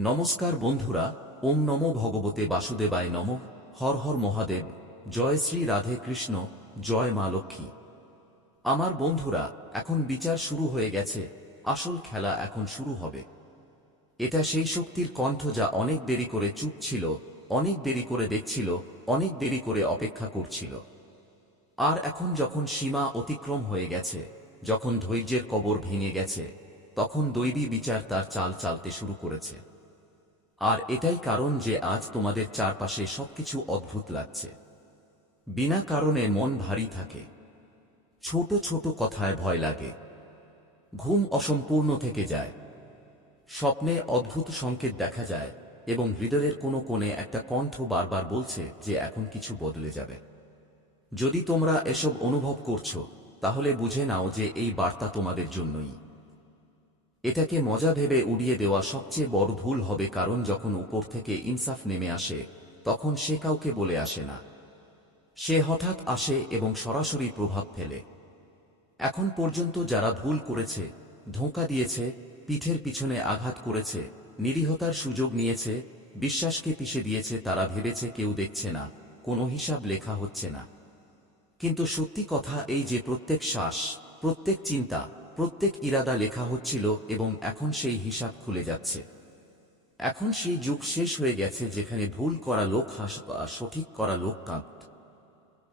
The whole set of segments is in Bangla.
নমস্কার বন্ধুরা, ওম নমো ভগবতে বাসুদেবায় নম। হর হর মহাদেব, জয় শ্রী রাধে কৃষ্ণ, জয় মা লক্ষ্মী। আমার বন্ধুরা, এখন বিচার শুরু হয়ে গেছে, আসল খেলা এখন শুরু হবে। এটা সেই শক্তির কণ্ঠ যা অনেক দেরি করে চুপ ছিল অনেক দেরি করে দেখছিল, অনেক দেরি করে অপেক্ষা করছিল। আর এখন যখন সীমা অতিক্রম হয়ে গেছে, যখন ধৈর্যের কবর ভেঙে গেছে, তখন দৈবী বিচার তার চাল চালতে শুরু করেছে। আর এটাই কারণ যে আজ তোমাদের চারপাশে সবকিছু অদ্ভুত লাগছে। বিনা কারণে মন ভারী থাকে। ছোট ছোট কথায় ভয় লাগে। ঘুম অসম্পূর্ণ থেকে যায়। স্বপ্নে অদ্ভুত সংকেত দেখা যায় এবং হৃদয়ের কোনো কোণে একটা কণ্ঠ বারবার বলছে যে এখন কিছু বদলে যাবে। যদি তোমরা এসব অনুভব করছ, তাহলে বুঝে নাও যে এই বার্তা তোমাদের জন্যই। এটাকে মজা ভেবে উড়িয়ে দেওয়া সবচেয়ে বড় ভুল হবে কারণ যখন উপর থেকে ইনসাফ নেমে আসে, তখন সে কাউকে বলে আসে না। সে হঠাৎ আসে এবং সরাসরি প্রভাব ফেলে। এখন পর্যন্ত যারা ভুল করেছে, ধোঁকা দিয়েছে, পিঠের পিছনে আঘাত করেছে, নিরীহতার সুযোগ নিয়েছে, বিশ্বাসকে পিষে দিয়েছে, তারা ভেবেছে কেউ দেখছে না, কোনো হিসাব লেখা হচ্ছে না। কিন্তু সত্যি কথা এই যে প্রত্যেক শ্বাস, প্রত্যেক চিন্তা প্রত্যেক ইরাদা লেখা হচ্ছিল এবং এখন সেই হিসাব খুলে যাচ্ছে। এখন সেই যুগ শেষ হয়ে গেছে যেখানে ভুল করা লোক হাস, সঠিক করা লোক কাঁদত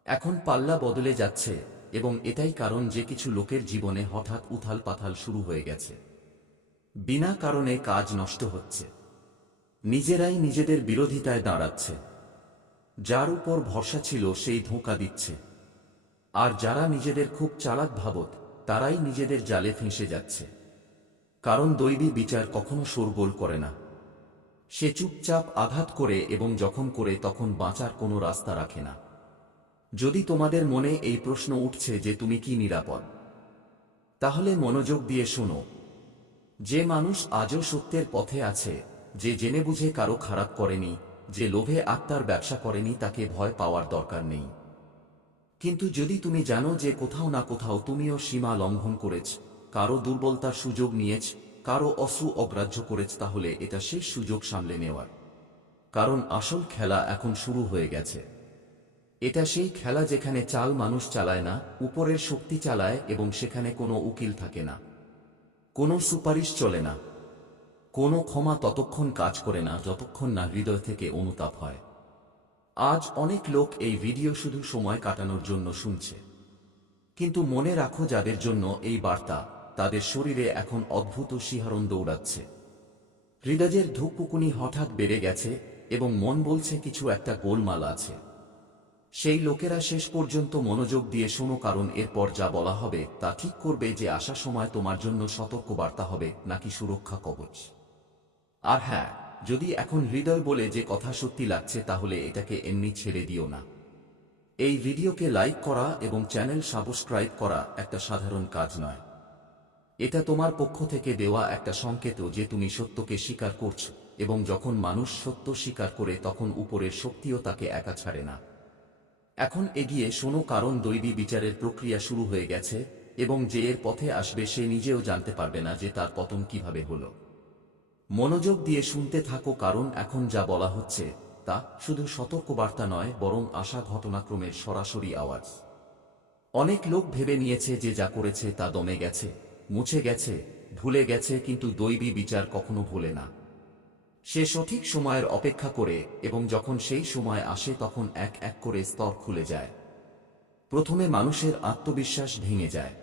এখন পাল্লা বদলে যাচ্ছে এবং এটাই কারণ যে কিছু লোকের জীবনে হঠাৎ উথাল পাথাল শুরু হয়ে গেছে। বিনা কারণে কাজ নষ্ট হচ্ছে। নিজেরাই নিজেদের বিরোধিতায় দাঁড়াচ্ছে। যার উপর ভরসা ছিল সেই ধোঁকা দিচ্ছে। আর যারা নিজেদের খুব চালাক ভাবত তারাই নিজেদের জালে ফেঁসে যাচ্ছে। কারণ দৈবী বিচার কখনো শোরগোল করে না। সে চুপচাপ আঘাত করে এবং যখন করে তখন বাঁচার কোনো রাস্তা রাখে না। যদি তোমাদের মনে এই প্রশ্ন উঠছে যে তুমি কি নিরাপদ, তাহলে মনোযোগ দিয়ে শোনো। যে মানুষ আজও সত্যের পথে আছে, যে জেনে বুঝে কারও খারাপ করেনি, যে লোভে আত্মার ব্যবসা করেনি, তাকে ভয় পাওয়ার দরকার নেই। কিন্তু যদি তুমি জানো যে কোথাও না কোথাও তুমিও সীমা লঙ্ঘন করেছ, কারও দুর্বলতার সুযোগ নিয়েছ, কারও অশ্রু অগ্রাহ্য করেছ, তাহলে এটা শেষ সুযোগ সামলে নেওয়ার। কারণ আসল খেলা এখন শুরু হয়ে গেছে। এটা সেই খেলা যেখানে চাল মানুষ চালায় না, উপরের শক্তি চালায় এবং সেখানে কোনো উকিল থাকে না। কোনো সুপারিশ চলে না। কোনো ক্ষমা ততক্ষণ কাজ করে না, যতক্ষণ না হৃদয় থেকে অনুতাপ হয়। আজ অনেক লোক এই ভিডিও শুধু সময় কাটানোর জন্য শুনছে। কিন্তু মনে রাখো যাদের জন্য এই বার্তা, তাদের শরীরে এখন অদ্ভুত শিহরণ দৌড়াচ্ছে। হৃদয়ের ধূপকুকুনি হঠাৎ বেড়ে গেছে এবং মন বলছে কিছু একটা গোলমাল আছে। সেই লোকেরা শেষ পর্যন্ত মনোযোগ দিয়ে শোনো কারণ এরপর যা বলা হবে তা ঠিক করবে যে আসার সময় তোমার জন্য সতর্ক বার্তা হবে নাকি সুরক্ষা কবচ। আর হ্যাঁ যদি এখন হৃদয় বলে যে কথা সত্যি লাগছে, তাহলে এটাকে এমনি ছেড়ে দিও না। এই ভিডিওকে লাইক করা এবং চ্যানেল সাবস্ক্রাইব করা একটা সাধারণ কাজ নয়। এটা তোমার পক্ষ থেকে দেওয়া একটা সংকেত যে তুমি সত্যকে স্বীকার করছ, এবং যখন মানুষ সত্য স্বীকার করে, তখন উপরের শক্তিও তাকে একা ছাড়ে না। এখন এগিয়ে শোনো, কারণ দৈবী বিচারের প্রক্রিয়া শুরু হয়ে গেছে, এবং যে এর পথে আসবে সে নিজেও জানতে পারবে না যে তার পতন কীভাবে হলো। মনোযোগ দিয়ে শুনতে থাকো কারণ এখন যা বলা হচ্ছে, তা শুধু সতর্কবার্তা নয়, বরং আশা ঘটনাক্রমের সরাসরি আওয়াজ। অনেক লোক ভেবে নিয়েছে যে যা করেছে তা দমে গেছে, মুছে গেছে, ভুলে গেছে, কিন্তু দৈবী বিচার কখনো ভুলে না। সে সঠিক সময়ের অপেক্ষা করে, এবং যখন সেই সময় আসে তখন এক এক করে স্তর খুলে যায়। প্রথমে মানুষের আত্মবিশ্বাস ভেঙে যায়।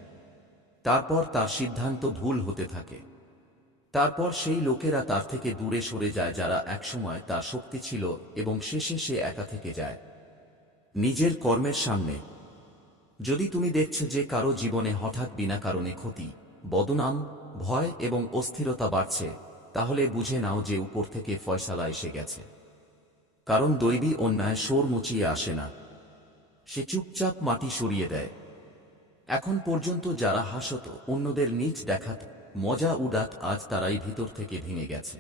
তারপর তার সিদ্ধান্ত ভুল হতে থাকে। তারপর সেই লোকেরা তার থেকে দূরে সরে যায় যারা একসময় তার শক্তি ছিল এবং শেষে সে একা থেকে যায়। নিজের কর্মের সামনে। যদি তুমি দেখছ যে কারও জীবনে হঠাৎ বিনা কারণে ক্ষতি, বদনাম, ভয় এবং অস্থিরতা বাড়ছে, তাহলে বুঝে নাও যে উপর থেকে ফয়সালা এসে গেছে। কারণ দৈবী অন্যায় সোর মুচিয়ে আসে না। সে চুপচাপ মাটি সরিয়ে দেয়। এখন পর্যন্ত যারা হাসত, অন্যদের নিজ দেখাত মজা উদাত আজ তারাই ভিতর থেকে ভেঙে গেছে।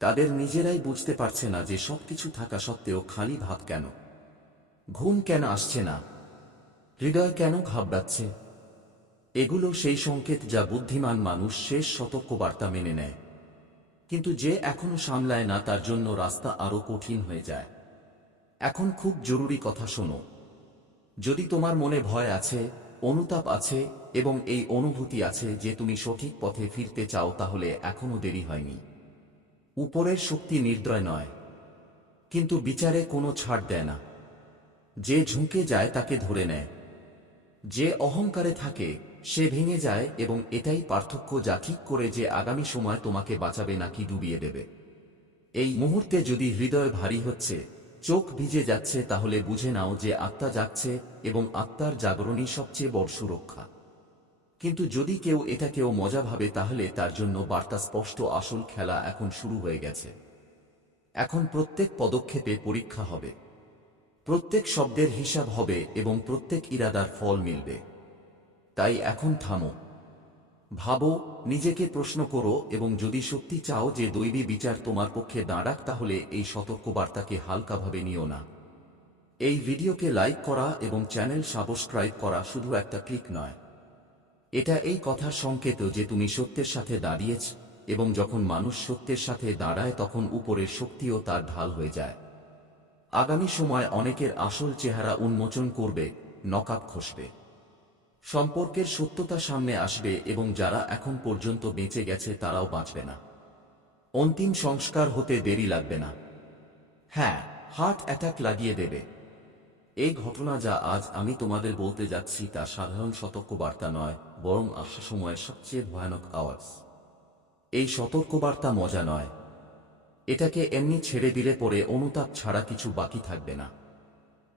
তাদের নিজেরাই বুঝতে পারছে না যে সবকিছু থাকা সত্ত্বেও খালি ভাব কেন? ঘুম কেন আসছে না? হৃদয় কেন ঘাবড়াচ্ছে? এগুলো সেই সংকেত যা বুদ্ধিমান মানুষ শেষ সতর্কবার্তা মেনে নেয়। কিন্তু যে এখনও সামলায় না তার জন্য রাস্তা আরও কঠিন হয়ে যায়। এখন খুব জরুরি কথা শোনো। যদি তোমার মনে ভয় আছে অনুতাপ আছে এবং এই অনুভূতি আছে যে তুমি সঠিক পথে ফিরতে চাও তাহলে এখনও দেরি হয়নি। উপরের শক্তি নির্দয় নয়, কিন্তু বিচারে কোনো ছাড় দেয় না। যে ঝুঁকে যায় তাকে ধরে নেয়। যে অহংকারে থাকে, সে ভেঙে যায় এবং এটাই পার্থক্য যা ঠিক করে যে আগামী সময় তোমাকে বাঁচাবে নাকি ডুবিয়ে দেবে। এই মুহূর্তে যদি হৃদয় ভারী হচ্ছে চোখ ভিজে যাচ্ছে, তাহলে বুঝে নাও যে আত্মা যাচ্ছে এবং আত্মার জাগরণই সবচেয়ে বড় সুরক্ষা। কিন্তু যদি কেউ এটাকেও মজা ভাবে, তাহলে তার জন্য বার্তা স্পষ্ট, আসল খেলা এখন শুরু হয়ে গেছে। এখন প্রত্যেক পদক্ষেপে পরীক্ষা হবে। প্রত্যেক শব্দের হিসাব হবে এবং প্রত্যেক ইরাদার ফল মিলবে। তাই এখন থামো। ভাবো, নিজেকে প্রশ্ন করো এবং যদি সত্যি চাও যে দৈবী বিচার তোমার পক্ষে দাঁড়াক, তাহলে এই সতর্কবার্তাকে হালকাভাবে নিও না। এই ভিডিওকে লাইক করা এবং চ্যানেল সাবস্ক্রাইব করা শুধু একটা ক্লিক নয়। এটা এই কথার সংকেত যে তুমি সত্যের সাথে দাঁড়িয়েছ এবং যখন মানুষ সত্যের সাথে দাঁড়ায়, তখন উপরের শক্তিও তার ঢাল হয়ে যায়। আগামী সময় অনেকের আসল চেহারা উন্মোচন করবে, নকাব খসবে সম্পর্কের সত্যতা সামনে আসবে এবং যারা এখন পর্যন্ত বেঁচে গেছে তারাও বাঁচবে না। অন্তিম সংস্কার হতে দেরি লাগবে না। হ্যাঁ হার্ট অ্যাটাক লাগিয়ে দেবে। এই ঘটনা যা আজ আমি তোমাদের বলতে যাচ্ছি তা সাধারণ সতর্কবার্তা নয়, বরং আসা সময়ের সবচেয়ে ভয়ানক আওয়াজ। এই সতর্কবার্তা মজা নয়। এটাকে এমনি ছেড়ে দিলে পরে অনুতাপ ছাড়া কিছু বাকি থাকবে না।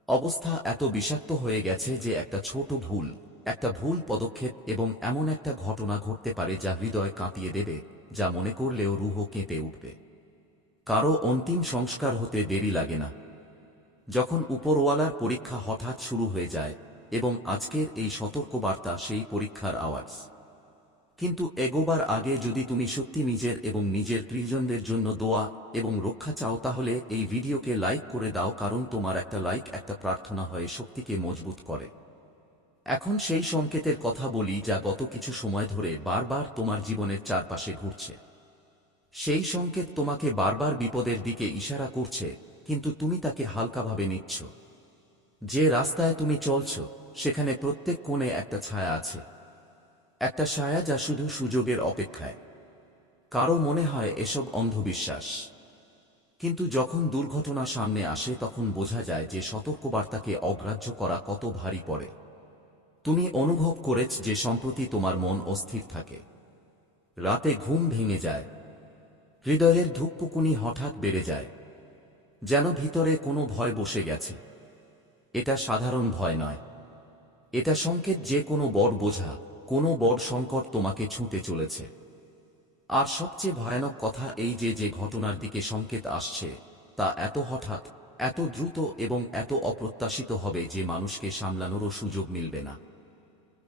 অবস্থা এত বিষাক্ত হয়ে গেছে যে একটা ছোট ভুল একটা ভুল পদক্ষেপ এবং এমন একটা ঘটনা ঘটতে পারে যা হৃদয় কাঁপিয়ে দেবে, যা মনে করলেও রুহ কেঁপে উঠবে। কারও অন্তিম সংস্কার হতে দেরি লাগে না। যখন উপরওয়ালার পরীক্ষা হঠাৎ শুরু হয়ে যায় এবং আজকের এই সতর্কবার্তা সেই পরীক্ষার আওয়াজ। কিন্তু এগোবার আগে যদি তুমি সত্যি নিজের এবং নিজের প্রিয়জনদের জন্য দোয়া এবং রক্ষা চাও, তাহলে এই ভিডিওকে লাইক করে দাও, কারণ তোমার একটা লাইক, একটা প্রার্থনা হয়ে শক্তিকে মজবুত করে। এখন সেই সংকেতের কথা বলি যা গত কিছু সময় ধরে বারবার তোমার জীবনের চারপাশে ঘুরছে। সেই সংকেত তোমাকে বারবার বিপদের দিকে ইশারা করছে, কিন্তু তুমি তাকে হালকাভাবে নিচ্ছ। যে রাস্তায় তুমি চলছ, সেখানে প্রত্যেক কোণে একটা ছায়া আছে। একটা ছায়া যা শুধু সুযোগের অপেক্ষায়। কারও মনে হয় এসব অন্ধবিশ্বাস। কিন্তু যখন দুর্ঘটনা সামনে আসে, তখন বোঝা যায় যে সতর্কবার্তাকে অগ্রাহ্য করা কত ভারী পড়ে। তুমি অনুভব করেছ যে সম্প্রতি তোমার মন অস্থির থাকে। রাতে ঘুম ভেঙে যায়। হৃদয়ের ধূপপুকুনি হঠাৎ বেড়ে যায়। যেন ভিতরে কোনো ভয় বসে গেছে। এটা সাধারণ ভয় নয়। এটা সংকেত যে কোনো বড় বোঝা, কোনো বড় সংকট তোমাকে ছুঁতে চলেছে। আর সবচেয়ে ভয়ানক কথা এই যে যে ঘটনার দিকে সংকেত আসছে, তা এত হঠাৎ, এত দ্রুত এবং এত অপ্রত্যাশিত হবে যে মানুষকে সামলানোরও সুযোগ মিলবে না।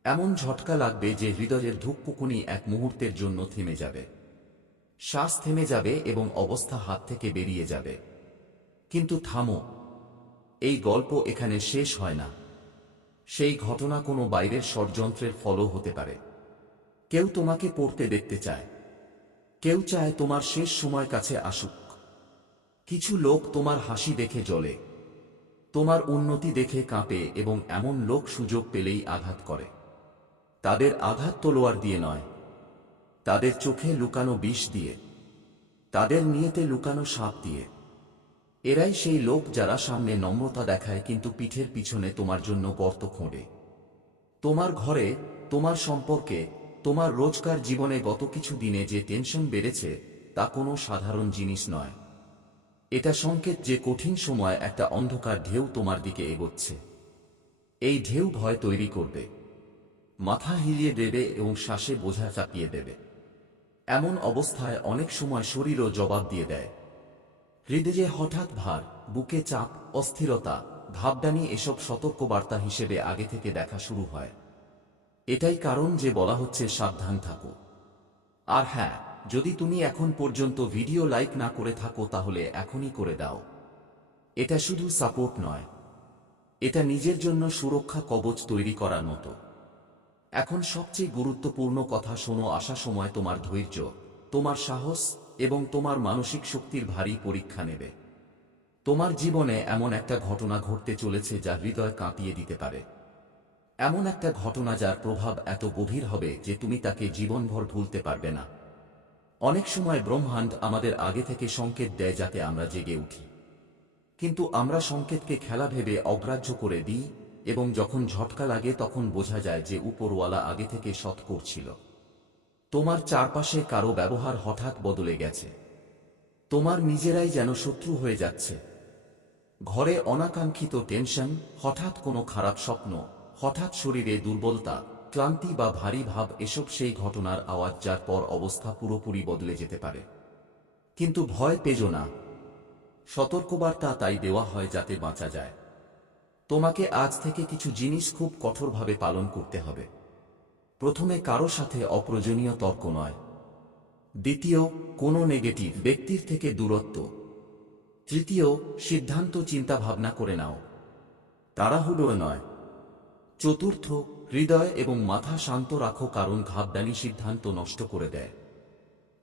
এমন ঝটকা লাগবে যে হৃদয়ের ধূপপুকুনি এক মুহূর্তের জন্য থেমে যাবে। শ্বাস থেমে যাবে এবং অবস্থা হাত থেকে বেরিয়ে যাবে। কিন্তু থামো। এই গল্প এখানে শেষ হয় না। সেই ঘটনা কোনো বাইরের ষড়যন্ত্রের ফলও হতে পারে। কেউ তোমাকে পড়তে দেখতে চায়। কেউ চায় তোমার শেষ সময় কাছে আসুক। কিছু লোক তোমার হাসি দেখে জ্বলে। তোমার উন্নতি দেখে কাঁপে এবং এমন লোক সুযোগ পেলেই আঘাত করে। তাদের আঘাত তলোয়ার দিয়ে নয়। তাদের চোখে লুকানো বিষ দিয়ে। তাদের নিয়েতে লুকানো সাপ দিয়ে। এরাই সেই লোক যারা সামনে নম্রতা দেখায় কিন্তু পিঠের পিছনে তোমার জন্য গর্ত খোঁড়ে। তোমার ঘরে, তোমার সম্পর্কে, তোমার রোজকার জীবনে গত কিছু দিনে যে টেনশন বেড়েছে, তা কোনো সাধারণ জিনিস নয়। এটা সংকেত যে কঠিন সময় একটা অন্ধকার ঢেউ তোমার দিকে এগোচ্ছে। এই ঢেউ ভয় তৈরি করবে। মাথা হিলিয়ে দেবে এবং শ্বাসে বোঝা চাপিয়ে দেবে। এমন অবস্থায় অনেক সময় শরীরও জবাব দিয়ে দেয়। হৃদয়ে হঠাৎ ভার, বুকে চাপ, অস্থিরতা, ভাবডানি এসব সতর্কবার্তা হিসেবে আগে থেকে দেখা শুরু হয়। এটাই কারণ যে বলা হচ্ছে সাবধান থাকো। আর হ্যাঁ যদি তুমি এখন পর্যন্ত ভিডিও লাইক না করে থাকো তাহলে এখনই করে দাও। এটা শুধু সাপোর্ট নয়। এটা নিজের জন্য সুরক্ষা কবচ তৈরি করার মতো। এখন সবচেয়ে গুরুত্বপূর্ণ কথা শোনো আসা সময় তোমার ধৈর্য, তোমার সাহস এবং তোমার মানসিক শক্তির ভারী পরীক্ষা নেবে। তোমার জীবনে এমন একটা ঘটনা ঘটতে চলেছে যা হৃদয় কাঁপিয়ে দিতে পারে। এমন একটা ঘটনা যার প্রভাব এত গভীর হবে যে তুমি তাকে জীবনভর ভুলতে পারবে না। অনেক সময় ব্রহ্মাণ্ড আমাদের আগে থেকে সংকেত দেয় যাতে আমরা জেগে উঠি। কিন্তু আমরা সংকেতকে খেলা ভেবে অগ্রাহ্য করে দিই এবং যখন ঝটকা লাগে তখন বোঝা যায় যে উপরওয়ালা আগে থেকে সৎ করছিল। তোমার চারপাশে কারও ব্যবহার হঠাৎ বদলে গেছে। তোমার নিজেরাই যেন শত্রু হয়ে যাচ্ছে। ঘরে অনাকাঙ্ক্ষিত টেনশন, হঠাৎ কোনো খারাপ স্বপ্ন, হঠাৎ শরীরে দুর্বলতা, ক্লান্তি বা ভারী ভাব এসব সেই ঘটনার আওয়াজ যার পর অবস্থা পুরোপুরি বদলে যেতে পারে। কিন্তু ভয় পেজো না। সতর্কবার্তা তাই দেওয়া হয় যাতে বাঁচা যায়। তোমাকে আজ থেকে কিছু জিনিস খুব কঠোরভাবে পালন করতে হবে। প্রথমে কারও সাথে অপ্রয়োজনীয় তর্ক নয়। দ্বিতীয়, কোনো নেগেটিভ ব্যক্তির থেকে দূরত্ব। তৃতীয়, সিদ্ধান্ত চিন্তা ভাবনা করে নাও। তাড়াহুড়ো নয়। চতুর্থ, হৃদয় এবং মাথা শান্ত রাখো কারণ ঘাবদানি সিদ্ধান্ত নষ্ট করে দেয়।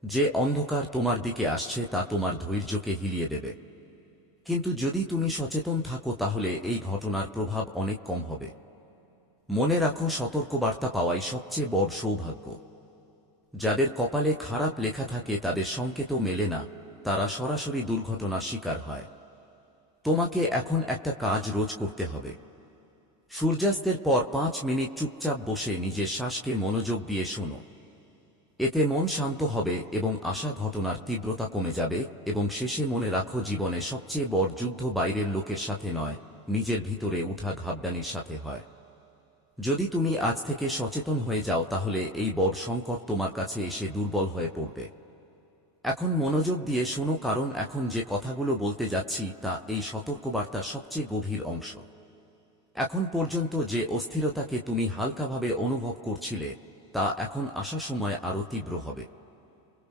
যে অন্ধকার তোমার দিকে আসছে তা তোমার ধৈর্যকে হিলিয়ে দেবে। কিন্তু যদি তুমি সচেতন থাকো তাহলে এই ঘটনার প্রভাব অনেক কম হবে। মনে রাখো, সতর্কবার্তা পাওয়াই সবচেয়ে বড় সৌভাগ্য। যাদের কপালে খারাপ লেখা থাকে তাদের সংকেতও মেলে না, তারা সরাসরি দুর্ঘটনার শিকার হয়। তোমাকে এখন একটা কাজ রোজ করতে হবে। সূর্যাস্তের পর পাঁচ মিনিট চুপচাপ বসে নিজের শ্বাসকে মনোযোগ দিয়ে শোনো। এতে মন শান্ত হবে এবং আশা ঘটনার তীব্রতা কমে যাবে এবং শেষে মনে রাখো জীবনে সবচেয়ে বড় যুদ্ধ বাইরের লোকের সাথে নয়, নিজের ভিতরে উঠা ঘাবদানির সাথে হয়। যদি তুমি আজ থেকে সচেতন হয়ে যাও তাহলে এই বড় সংকট তোমার কাছে এসে দুর্বল হয়ে পড়বে। এখন মনোযোগ দিয়ে শোনো কারণ এখন যে কথাগুলো বলতে যাচ্ছি তা এই সতর্কবার্তার সবচেয়ে গভীর অংশ। এখন পর্যন্ত যে অস্থিরতাকে তুমি হালকাভাবে অনুভব করছিলে তা এখন আসা সময় আরও তীব্র হবে।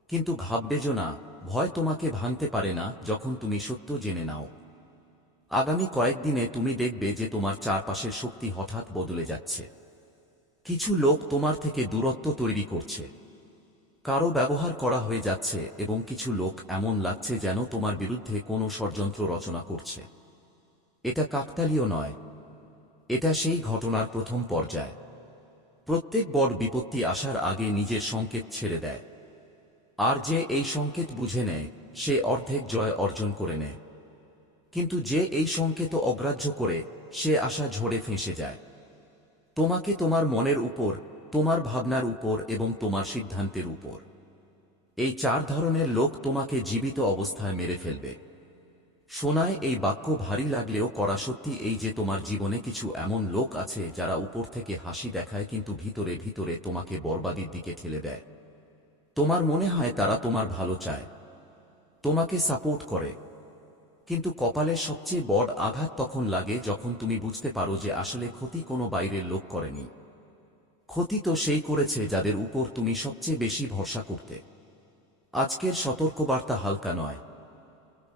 কিন্তু ভাববেজো না, ভয় তোমাকে ভাঙতে পারে না যখন তুমি সত্য জেনে নাও। আগামী কয়েকদিনে তুমি দেখবে যে তোমার চারপাশের শক্তি হঠাৎ বদলে যাচ্ছে। কিছু লোক তোমার থেকে দূরত্ব তৈরি করছে। কারও ব্যবহার করা হয়ে যাচ্ছে এবং কিছু লোক এমন লাগছে যেন তোমার বিরুদ্ধে কোনো ষড়যন্ত্র রচনা করছে। এটা কাকতালীয় নয়। এটা সেই ঘটনার প্রথম পর্যায়। প্রত্যেক বড় বিপত্তি আসার আগে নিজের সংকেত ছেড়ে দেয়। আর যে এই সংকেত বুঝে নেয়, সে অর্ধেক জয় অর্জন করে নেয়। কিন্তু যে এই সংকেত অগ্রাহ্য করে, সে আশা ঝরে ফেঁসে যায়। তোমাকে তোমার মনের উপর, তোমার ভাবনার উপর এবং তোমার সিদ্ধান্তের উপর। এই চার ধরনের লোক তোমাকে জীবিত অবস্থায় মেরে ফেলবে। শোনায়, এই বাক্য ভারী লাগলেও করা সত্যি এই যে তোমার জীবনে কিছু এমন লোক আছে যারা উপর থেকে হাসি দেখায় কিন্তু ভিতরে ভিতরে তোমাকে বরবাদির দিকে ঠেলে দেয়। তোমার মনে হয় তারা তোমার ভালো চায়। তোমাকে সাপোর্ট করে। কিন্তু কপালের সবচেয়ে বড় আঘাত তখন লাগে যখন তুমি বুঝতে পারো যে আসলে ক্ষতি কোনো বাইরের লোক করেনি। ক্ষতি তো সেই করেছে যাদের উপর তুমি সবচেয়ে বেশি ভরসা করতে। আজকের সতর্কবার্তা হালকা নয়।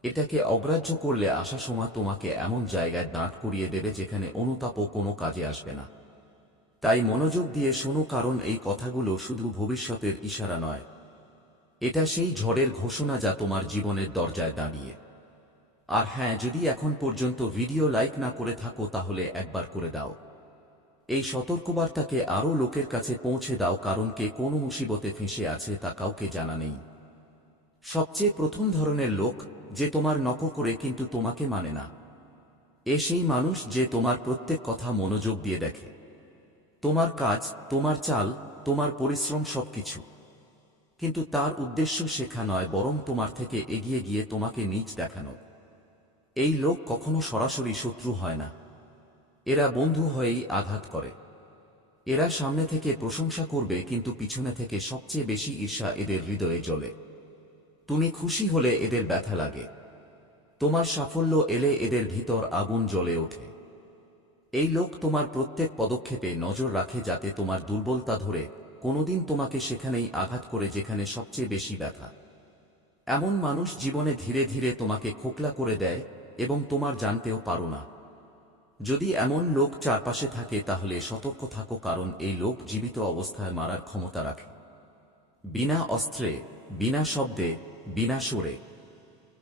এটাকে অগ্রাহ্য করলে আসা সময় তোমাকে এমন জায়গায় দাঁড় করিয়ে দেবে যেখানে অনুতাপও কোনো কাজে আসবে না। তাই মনোযোগ দিয়ে শোনো, কারণ এই কথাগুলো শুধু ভবিষ্যতের ইশারা নয়। এটা সেই ঝড়ের ঘোষণা যা তোমার জীবনের দরজায় দাঁড়িয়ে। আর হ্যাঁ যদি এখন পর্যন্ত ভিডিও লাইক না করে থাকো, তাহলে একবার করে দাও। এই সতর্কবার্তাকে আরও লোকের কাছে পৌঁছে দাও, কারণ কে কোন মুসিবতে ফেঁসে আছে তা কাউকে জানা নেই। সবচেয়ে প্রথম ধরনের লোক যে তোমার নক করে কিন্তু তোমাকে মানে না। এ সেই মানুষ যে তোমার প্রত্যেক কথা মনোযোগ দিয়ে দেখে। তোমার কাজ, তোমার চাল, তোমার পরিশ্রম সবকিছু। কিন্তু তার উদ্দেশ্য শেখা নয়, বরং তোমার থেকে এগিয়ে গিয়ে তোমাকে নিচ দেখানো। এই লোক কখনো সরাসরি শত্রু হয় না। এরা বন্ধু হয়েই আঘাত করে। এরা সামনে থেকে প্রশংসা করবে, কিন্তু পিছনে থেকে সবচেয়ে বেশি ঈর্ষা এদের হৃদয়ে জ্বলে। তুমি খুশি হলে এদের ব্যথা লাগে। তোমার সাফল্য এলে এদের ভিতর আগুন জ্বলে ওঠে। এই লোক তোমার প্রত্যেক পদক্ষেপে নজর রাখে যাতে তোমার দুর্বলতা ধরে কোনোদিন তোমাকে সেখানেই আঘাত করে যেখানে সবচেয়ে বেশি ব্যথা। এমন মানুষ জীবনে ধীরে ধীরে তোমাকে খোকলা করে দেয় এবং তোমার জানতেও পারো না। যদি এমন লোক চারপাশে থাকে তাহলে সতর্ক থাকো কারণ এই লোক জীবিত অবস্থায় মারার ক্ষমতা রাখে। বিনা অস্ত্রে, বিনা শব্দে বিনা সরে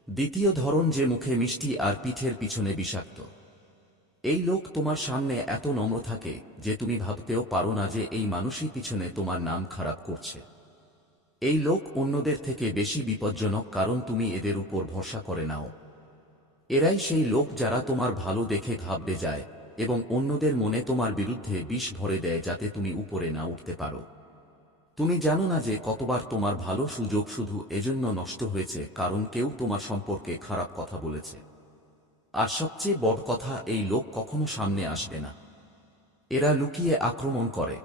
দ্বিতীয় ধরন যে মুখে মিষ্টি আর পিঠের পিছনে বিষাক্ত। এই লোক তোমার সামনে এত নম্র থাকে যে তুমি ভাবতেও পারো না যে এই মানুষই পিছনে তোমার নাম খারাপ করছে। এই লোক অন্যদের থেকে বেশি বিপজ্জনক কারণ তুমি এদের উপর ভরসা করে নাও। এরাই সেই লোক যারা তোমার ভালো দেখে ঘাবড়ে যায় এবং অন্যদের মনে তোমার বিরুদ্ধে বিষ ভরে দেয় যাতে তুমি উপরে না উঠতে পারো। তুমি জানো না যে কতবার তোমার ভালো সুযোগ শুধু এজন্য নষ্ট হয়েছে, কারণ কেউ তোমার সম্পর্কে খারাপ কথা বলেছে। আর সবচেয়ে বড় কথা, এই লোক কখনো সামনে আসবে না। এরা লুকিয়ে আক্রমণ করে।